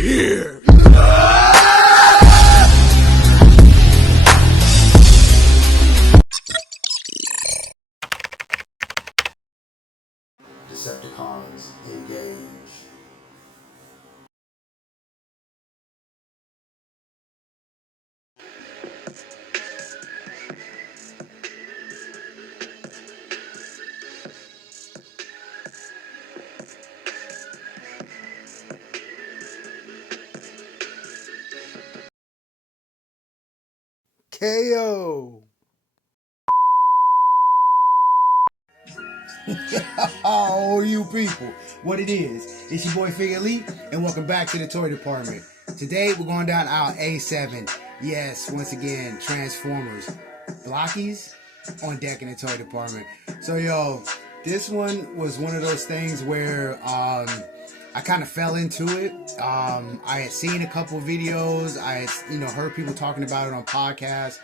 here. Decepticons engage. KO. Oh, you people. What it is, it's your boy Figure Elite, and welcome back to the toy department. Today, we're going down aisle A7. Yes, once again, Transformers. Blokees on deck in the toy department. So, yo, this one was one of those things where I kind of fell into it. I had seen a couple videos. I had, heard people talking about it on podcasts.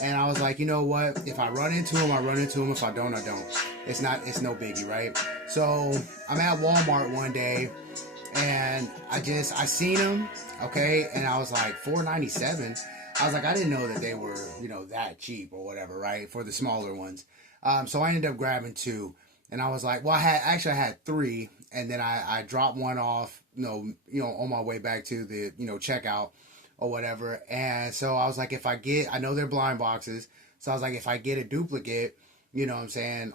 And I was like, you know what? If I run into them, I run into them. If I don't, I don't. It's no biggie, right? So I'm at Walmart one day, and I seen them, okay? And I was like, $4.97. I was like, I didn't know that they were, that cheap or whatever, right? For the smaller ones. So I ended up grabbing two. And I was like, well, I had three, and then I dropped one off, on my way back to the, checkout or whatever. And so I was like, I know they're blind boxes. So I was like, if I get a duplicate,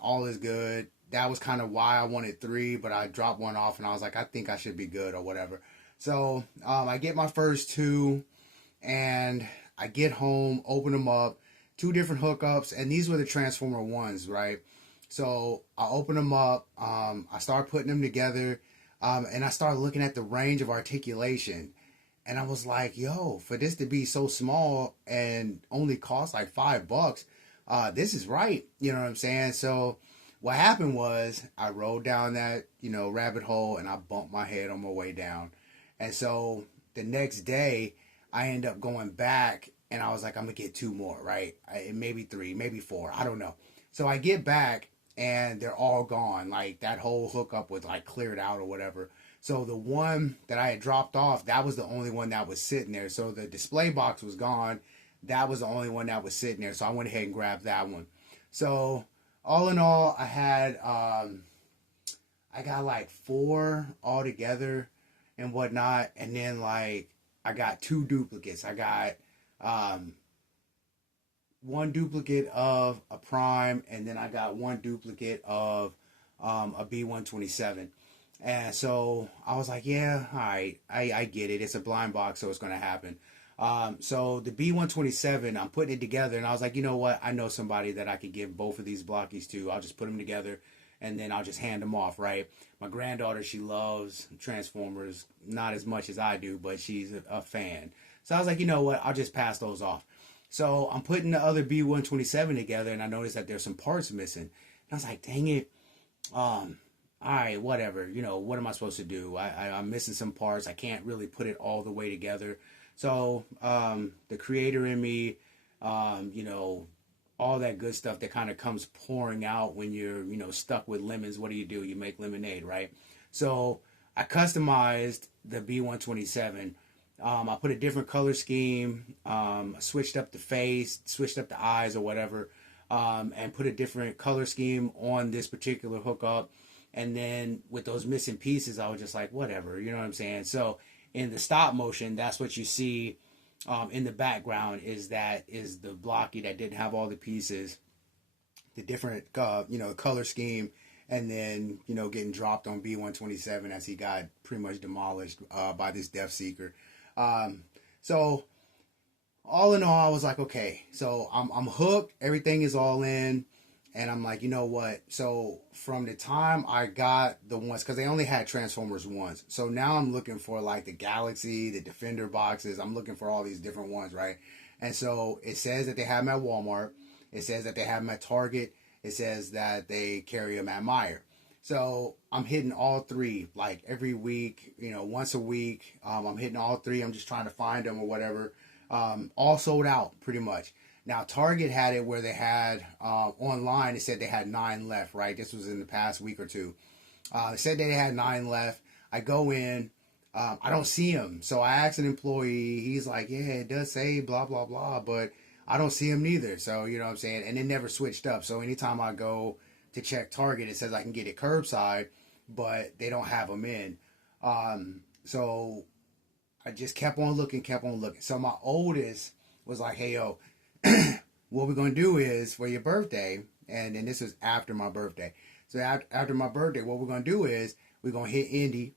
all is good. That was kind of why I wanted three, but I dropped one off and I was like, I think I should be good or whatever. So I get my first two and I get home, open them up, two different hookups. And these were the Transformer ones, right? So I open them up, I start putting them together, and I start looking at the range of articulation. And I was like, yo, for this to be so small and only cost like $5, this is right. You know what I'm saying? So what happened was I rolled down that, rabbit hole and I bumped my head on my way down. And so the next day I end up going back and I was like, I'm going to get two more, right? Maybe three, maybe four. I don't know. So I get back and they're all gone. Like that whole hookup was like cleared out or whatever. So the one that I had dropped off, that was the only one that was sitting there. So the display box was gone. That was the only one that was sitting there. So I went ahead and grabbed that one. So all in all, I had, I got like four all together and whatnot. And then like, I got two duplicates. I got, one duplicate of a Prime, and then I got one duplicate of a B127. And so I was like, yeah, all right, I get it. It's a blind box, so it's going to happen. So the B127, I'm putting it together, and I was like, you know what? I know somebody that I could give both of these Blokees to. I'll just put them together, and then I'll just hand them off, right? My granddaughter, she loves Transformers, not as much as I do, but she's a fan. So I was like, you know what? I'll just pass those off. So I'm putting the other B127 together, and I noticed that there's some parts missing. And I was like, dang it. All right, whatever. What am I supposed to do? I'm missing some parts. I can't really put it all the way together. So the creator in me, all that good stuff that kind of comes pouring out when you're, stuck with lemons. What do? You make lemonade, right? So I customized the B127. I put a different color scheme, switched up the face, switched up the eyes or whatever, and put a different color scheme on this particular hookup. And then with those missing pieces, I was just like, whatever, you know what I'm saying? So in the stop motion, that's what you see in the background is the Blokeee that didn't have all the pieces, the different, color scheme, and then, getting dropped on B127 as he got pretty much demolished by this Death Seeker. So all in all, I was like, okay, so I'm hooked. Everything is all in. And I'm like, you know what? So from the time I got the ones, because they only had Transformers once. So now I'm looking for like the Galaxy, the Defender boxes. I'm looking for all these different ones, right? And so it says that they have them at Walmart. It says that they have them at Target. It says that they carry them at Meijer. So I'm hitting all three like every week, once a week. I'm hitting all three. I'm just trying to find them or whatever. All sold out pretty much. Now, Target had it where they had online, it said they had 9 left, right? This was in the past week or two. It said they had 9 left. I go in, I don't see him. So I asked an employee. He's like, yeah, it does say blah, blah, blah, but I don't see him neither. So, you know what I'm saying? And it never switched up. So anytime I go to check Target, it says I can get it curbside, but they don't have them in. So I just kept on looking, kept on looking. So my oldest was like, hey, yo, what we're going to do is for your birthday, and then this was after my birthday. So after my birthday, what we're going to do is we're going to hit Indy,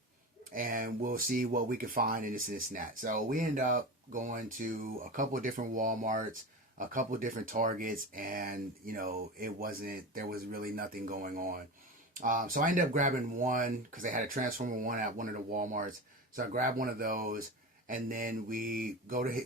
and we'll see what we can find in this and that. So we end up going to a couple of different Walmarts, a couple of different Targets, and, you know, there was really nothing going on. So I ended up grabbing one because they had a Transformer one at one of the Walmarts. So I grabbed one of those, and then we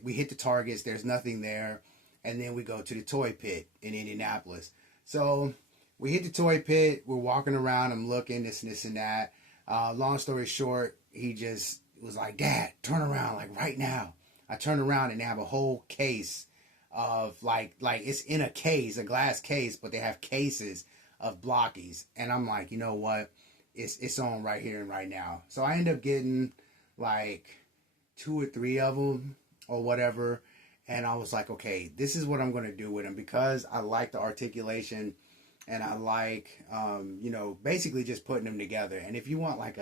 hit the Targets. There's nothing there, and then we go to the Toy Pit in Indianapolis. So we hit the Toy Pit. We're walking around. I'm looking this and that. Long story short, he just was like, Dad, turn around, like right now. I turn around and they have a whole case of like it's in a case, a glass case, but they have cases of Blokees. And I'm like, you know what? It's on right here and right now. So I end up getting like 2 or 3 of them or whatever. And I was like, okay, this is what I'm going to do with them because I like the articulation and I like, you know, basically just putting them together. And if you want like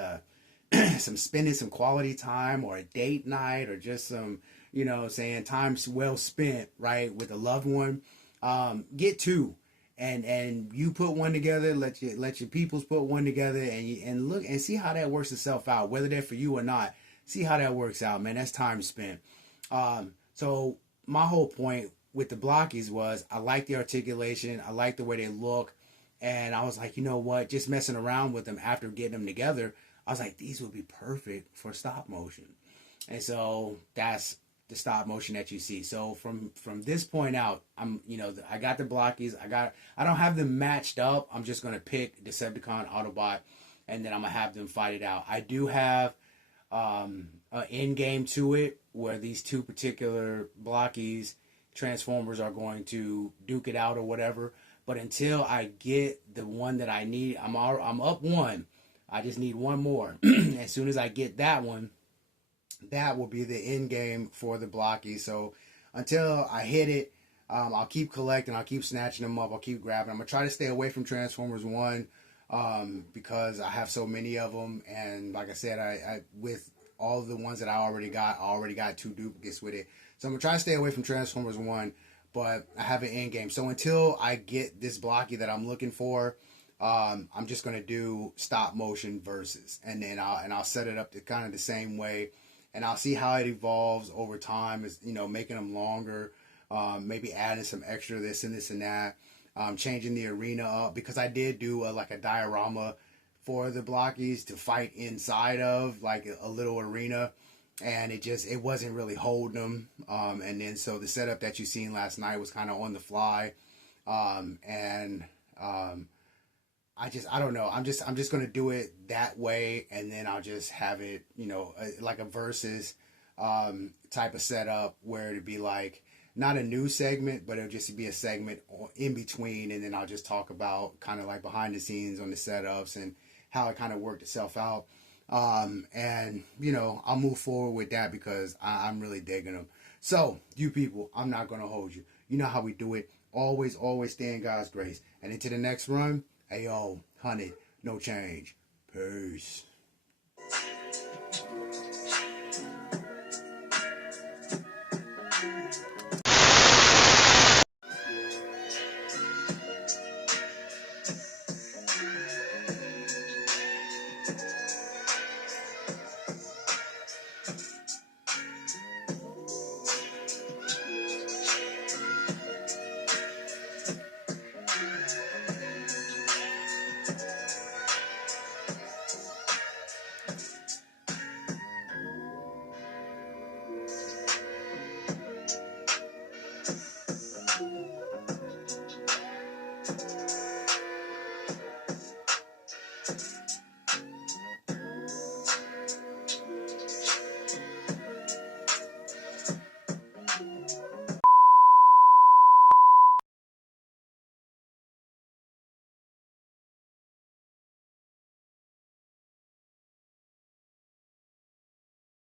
spending some quality time or a date night or just some, you know, saying time well spent, right, with a loved one, get 2. And you put one together, let your peoples put one together, and look and see how that works itself out, whether they're for you or not. See how that works out, man. That's time spent. So my whole point with the Blokees was I like the articulation, I like the way they look, and I was like, you know what? Just messing around with them after getting them together, I was like, these would be perfect for stop motion. And so that's the stop motion that you see. So from this point out, I got the Blokees. I don't have them matched up. I'm just gonna pick Decepticon, Autobot, and then I'm gonna have them fight it out. I do have an end game to it where these 2 particular Blokees Transformers are going to duke it out or whatever. But until I get the one that I need, I'm up 1. I just need 1 more. As soon as I get that one, that will be the end game for the Blokees. So until I hit it, I'll keep collecting. I'll keep snatching them up. I'll keep grabbing. I'm going to try to stay away from Transformers 1 because I have so many of them. And like I said, I with all of the ones that I already got 2 duplicates with it. So I'm going to try to stay away from Transformers 1, but I have an end game. So until I get this Blokees that I'm looking for, I'm just going to do stop motion versus. And then I'll set it up to kind of the same way. And I'll see how it evolves over time, is, you know, making them longer, maybe adding some extra this and that, changing the arena up, because I did do a diorama for the Blokees to fight inside of, like a little arena, and it wasn't really holding them. And then so the setup that you seen last night was kind of on the fly, I don't know. I'm just gonna do it that way, and then I'll just have it, you know, like a versus type of setup where it'd be like not a new segment, but it'll just be a segment in between, and then I'll just talk about kind of like behind the scenes on the setups and how it kind of worked itself out. And you know, I'll move forward with that because I'm really digging them. So you people, I'm not gonna hold you. You know how we do it. Always stay in God's grace. And into the next run. Hey, yo, honey, no change. Peace.